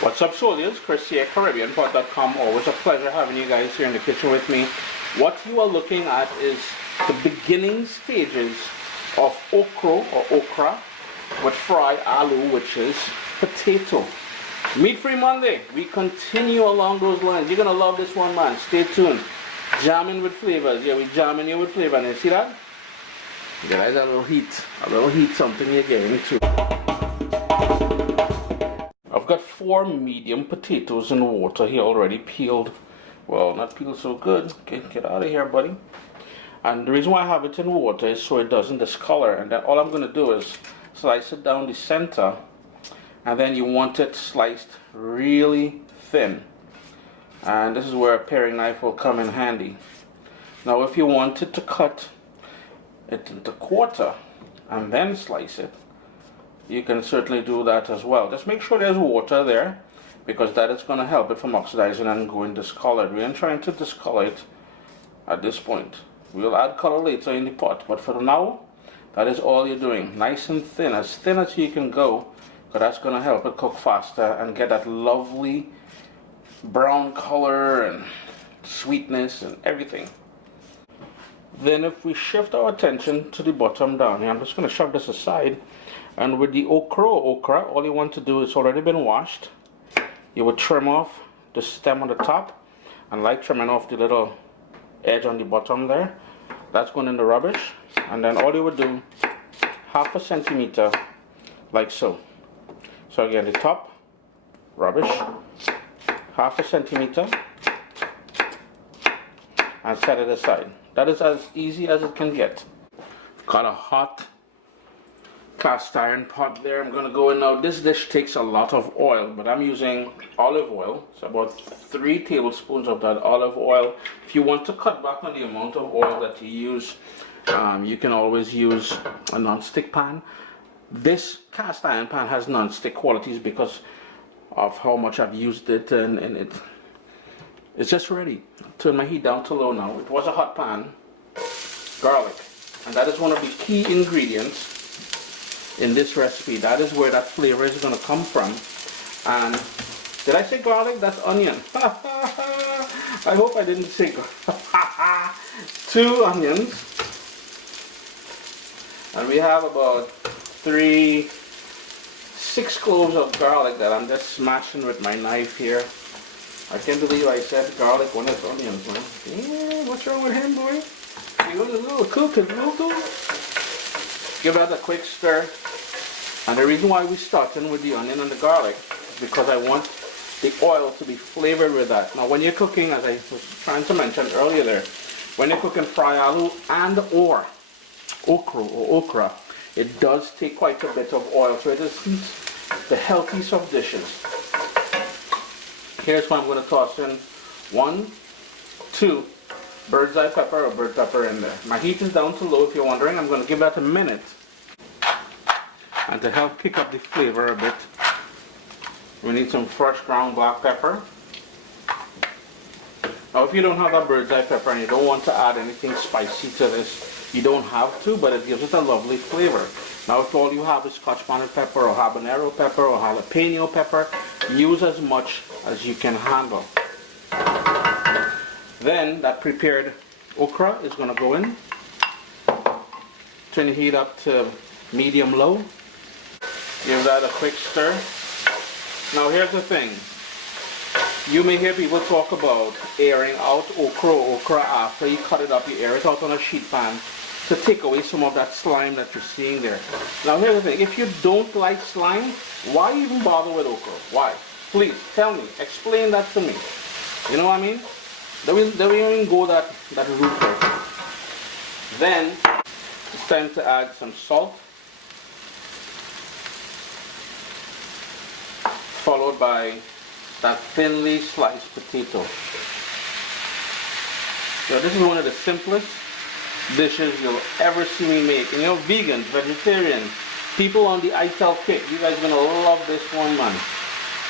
What's up, soldiers? Chris here, CaribbeanPot.com. Always a pleasure having you guys here in the kitchen with me. What you are looking at is the beginning stages of Ochro or okra with fried aloo, which is potato. Meat-free Monday. We continue along those lines. You're gonna love this one, man. Stay tuned. Jamming with flavors. Yeah, we jamming you with flavor. And you see that? Guys, a little heat, something you're getting to. I've got 4 medium potatoes in water here already peeled. Well, not peeled so good. Get out of here, buddy. And the reason why I have it in water is so it doesn't discolor. And then all I'm going to do is slice it down the center. And then you want it sliced really thin. And this is where a paring knife will come in handy. Now, if you wanted to cut it into quarter and then slice it, you can certainly do that as well. Just make sure there's water there, because that is going to help it from oxidizing and going discolored. We aren't trying to discolor it at this point. We'll add color later in the pot, but for now, that is all you're doing. Nice and thin as you can go, because that's going to help it cook faster and get that lovely brown color and sweetness and everything. Then if we shift our attention to the bottom down here, I'm just going to shove this aside. And with the okra, all you want to do is already been washed. You would trim off the stem on the top, and like trimming off the little edge on the bottom there. That's going in the rubbish. And then all you would do, 1/2 centimeter, like so. So again, the top, rubbish, 1/2 centimeter, and set it aside. That is as easy as it can get. Got a hot cast iron pot there. I'm going to go in now. This dish takes a lot of oil, but I'm using olive oil. So about 3 tablespoons of that olive oil. If you want to cut back on the amount of oil that you use, you can always use a non-stick pan. This cast iron pan has non-stick qualities because of how much I've used it, and it's just ready. Turn my heat down to low now. It was a hot pan. Garlic, and that is one of the key ingredients in this recipe. That is where that flavor is going to come from. And did I say garlic? That's onion. I hope I didn't say 2 onions. And we have about 6 cloves of garlic that I'm just smashing with my knife here. I can't believe I said garlic when it's onions, man. Yeah, what's wrong with him, boy? He was a little cooking, Give that a quick stir. And the reason why we're starting with the onion and the garlic is because I want the oil to be flavored with that. Now when you're cooking, as I was trying to mention earlier there, when you're cooking fried aloo and or okra, it does take quite a bit of oil, so it isn't the healthiest of dishes. Here's what I'm going to toss in. 1, 2 bird's eye pepper or bird pepper in there. My heat is down to low if you're wondering. I'm going to give that a minute. And to help kick up the flavor a bit, we need some fresh ground black pepper. Now if you don't have that bird's eye pepper and you don't want to add anything spicy to this, you don't have to, but it gives it a lovely flavor. Now if all you have is Scotch bonnet pepper or habanero pepper or jalapeno pepper, use as much as you can handle. Then that prepared okra is going to go in. Turn the heat up to medium-low. Give that a quick stir. Now here's the thing. You may hear people talk about airing out okra after you cut it up. You air it out on a sheet pan to take away some of that slime that you're seeing there. Now here's the thing. If you don't like slime, why even bother with okra? Why? Please tell me. Explain that to me. You know what I mean? Don't even go that route first. Then it's time to add some salt, followed by that thinly sliced potato. So this is one of the simplest dishes you'll ever see me make. And you know, vegans, vegetarians, people on the ITEL kick, you guys are gonna love this one, man.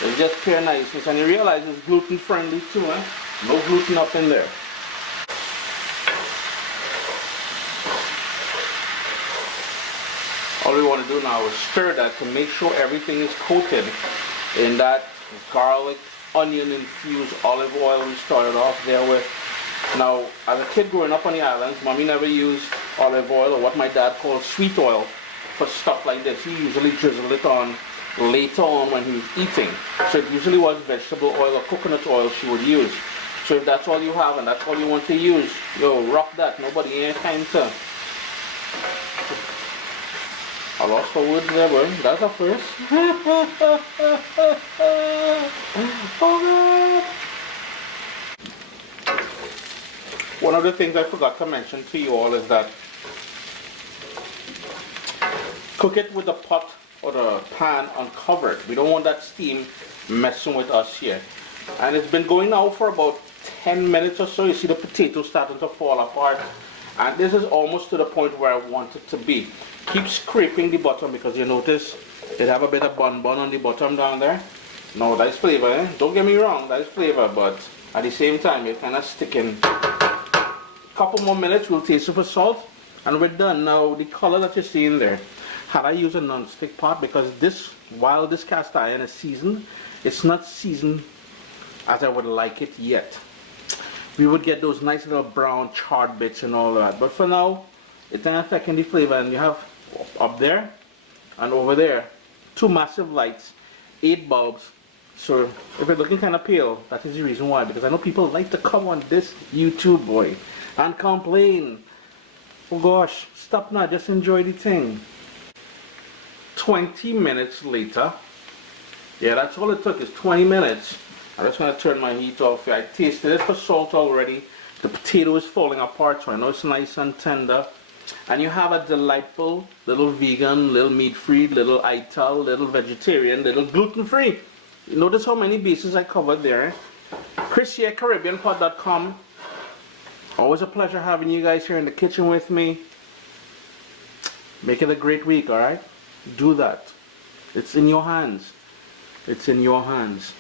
It's just pure niceness, and you realize it's gluten friendly too, eh? No gluten up in there. All we want to do now is stir that to make sure everything is coated in that garlic, onion infused olive oil we started off there with. Now, as a kid growing up on the islands, mommy never used olive oil or what my dad called sweet oil for stuff like this. He usually drizzled it on later on when he was eating. So it usually was vegetable oil or coconut oil she would use. So if that's all you have and that's all you want to use, yo, rock that. Nobody ain't time to. I lost for words there, boy. That's a first. Oh, God. One of the things I forgot to mention to you all is that cook it with the pot or the pan uncovered. We don't want that steam messing with us here. And it's been going now for about 10 minutes or so. You see the potatoes starting to fall apart. And this is almost to the point where I want it to be. Keep scraping the bottom because you notice it have a bit of bun on the bottom down there. No, that's flavor, eh? Don't get me wrong, that's flavor, but at the same time, you're kind of sticking. Couple more minutes, we'll taste it for salt, and we're done. Now, the color that you're seeing there, had I used a non-stick pot, because this, while this cast iron is seasoned, it's not seasoned as I would like it yet. We would get those nice little brown charred bits and all that, but for now, it's not affecting the flavor. And you have up there and over there 2 massive lights, 8 bulbs. So if it's looking kind of pale, that is the reason why, because I know people like to come on this YouTube, boy, and complain. Oh gosh, stop now, just enjoy the thing. 20 minutes later, yeah, that's all it took, is 20 minutes. I'm just going to turn my heat off here. I tasted it for salt already. The potato is falling apart, so I know it's nice and tender. And you have a delightful little vegan, little meat-free, little ital, little vegetarian, little gluten-free. Notice how many bases I covered there. Chris here, CaribbeanPot.com. Always a pleasure having you guys here in the kitchen with me. Make it a great week, alright? Do that. It's in your hands. It's in your hands.